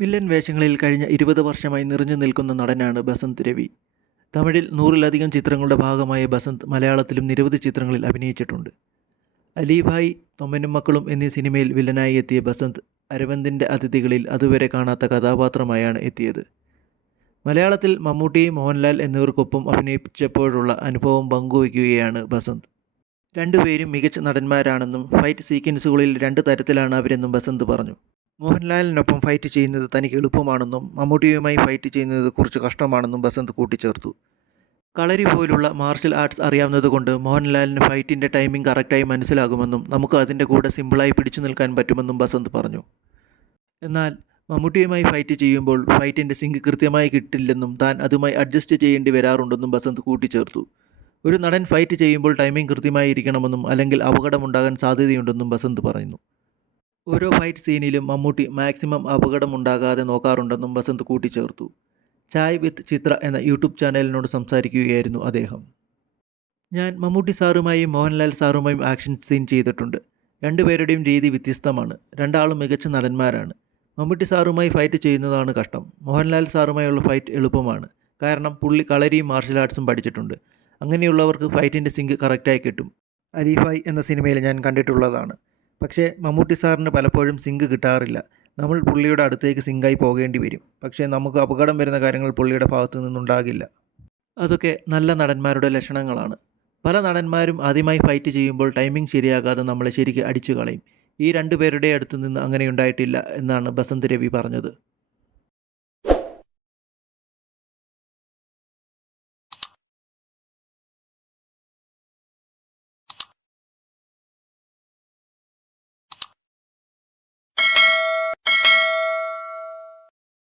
Villain വേഷങ്ങളിൽ കഴിഞ്ഞ ഇരുപത് വർഷമായി നിറഞ്ഞു നിൽക്കുന്ന നടനാണ് ബസന്ത് രവി. തമിഴിൽ നൂറിലധികം ചിത്രങ്ങളുടെ ഭാഗമായ ബസന്ത് മലയാളത്തിലും നിരവധി ചിത്രങ്ങളിൽ അഭിനയിച്ചിട്ടുണ്ട്. അലിഭായ് തൊമ്മനും മക്കളും എന്നീ സിനിമയിൽ വില്ലനായി എത്തിയ ബസന്ത് അരവിന്ദിന്റെ അതിഥികളിൽ അതുവരെ കാണാത്ത കഥാപാത്രമായാണ് എത്തിയത്. മലയാളത്തിൽ മമ്മൂട്ടി മോഹൻലാൽ എന്നിവർക്കൊപ്പം അഭിനയിച്ചപ്പോഴുള്ള അനുഭവം പങ്കുവയ്ക്കുകയാണ് ബസന്ത്. രണ്ടുപേരും മികച്ച നടന്മാരാണെന്നും ഫൈറ്റ് സീക്വൻസുകളിൽ രണ്ട് തരത്തിലാണ് അവരെന്നും ബസന്ത് പറഞ്ഞു. മോഹൻലാലിനൊപ്പം ഫൈറ്റ് ചെയ്യുന്നത് തനിക്ക് എളുപ്പമാണെന്നും മമ്മൂട്ടിയുമായി ഫൈറ്റ് ചെയ്യുന്നത് കുറച്ച് കഷ്ടമാണെന്നും ബസന്ത് കൂട്ടിച്ചേർത്തു. കളരി പോലുള്ള മാർഷൽ ആർട്സ് അറിയാവുന്നതുകൊണ്ട് മോഹൻലാലിന് ഫൈറ്റിന്റെ ടൈമിംഗ് കറക്റ്റായി മനസ്സിലാകുമെന്നും നമുക്ക് അതിന്റെ കൂടെ സിമ്പിളായി പിടിച്ചു നിൽക്കാൻ പറ്റുമെന്നും ബസന്ത് പറഞ്ഞു. എന്നാൽ മമ്മൂട്ടിയുമായി ഫൈറ്റ് ചെയ്യുമ്പോൾ ഫൈറ്റിന്റെ സിങ്ക് കൃത്യമായി കിട്ടില്ലെന്നും താൻ അതുമായി അഡ്ജസ്റ്റ് ചെയ്യേണ്ടി വരാറുണ്ടെന്നും ബസന്ത് കൂട്ടിച്ചേർത്തു. ഒരു നടൻ ഫൈറ്റ് ചെയ്യുമ്പോൾ ടൈമിംഗ് കൃത്യമായി ഇരിക്കണമെന്നും അല്ലെങ്കിൽ അപകടമുണ്ടാകാൻ സാധ്യതയുണ്ടെന്നും ബസന്ത് പറയുന്നു. ഓരോ ഫൈറ്റ് സീനിലും മമ്മൂട്ടി മാക്സിമം അപകടമുണ്ടാകാതെ നോക്കാറുണ്ടെന്നും വസന്ത് കൂട്ടിച്ചേർത്തു. ചായ് വിത്ത് ചിത്ര എന്ന യൂട്യൂബ് ചാനലിനോട് സംസാരിക്കുകയായിരുന്നു അദ്ദേഹം. ഞാൻ മമ്മൂട്ടി സാറുമായും മോഹൻലാൽ സാറുമായും ആക്ഷൻ സീൻ ചെയ്തിട്ടുണ്ട്. രണ്ടുപേരുടെയും രീതി വ്യത്യസ്തമാണ്. രണ്ടാളും മികച്ച നടന്മാരാണ്. മമ്മൂട്ടി സാറുമായി ഫൈറ്റ് ചെയ്യുന്നതാണ് കഷ്ടം. മോഹൻലാൽ സാറുമായുള്ള ഫൈറ്റ് എളുപ്പമാണ്. കാരണം പുള്ളി കളരിയും മാർഷൽ ആർട്സും പഠിച്ചിട്ടുണ്ട്. അങ്ങനെയുള്ളവർക്ക് ഫൈറ്റിന്റെ സിങ്ക് കറക്റ്റായി കിട്ടും. അലിഫായ് എന്ന സിനിമയിൽ ഞാൻ കണ്ടിട്ടുള്ളതാണ്. പക്ഷേ മമ്മൂട്ടി സാറിന് പലപ്പോഴും സിങ്ക് കിട്ടാറില്ല. നമ്മൾ പുള്ളിയുടെ അടുത്തേക്ക് സിങ്കായി പോകേണ്ടി വരും. പക്ഷേ നമുക്ക് അപകടം വരുന്ന കാര്യങ്ങൾ പുള്ളിയുടെ ഭാഗത്തു നിന്നുണ്ടാകില്ല. അതൊക്കെ നല്ല നടന്മാരുടെ ലക്ഷണങ്ങളാണ്. പല നടന്മാരും ആദ്യമായി ഫൈറ്റ് ചെയ്യുമ്പോൾ ടൈമിംഗ് ശരിയാകാതെ നമ്മളെ ശരിക്ക് അടിച്ചു കളയും ഈ രണ്ടുപേരുടെ അടുത്തു നിന്ന് അങ്ങനെ ഉണ്ടായിട്ടില്ല എന്നാണ് ബസന്ത് രവി പറഞ്ഞത്.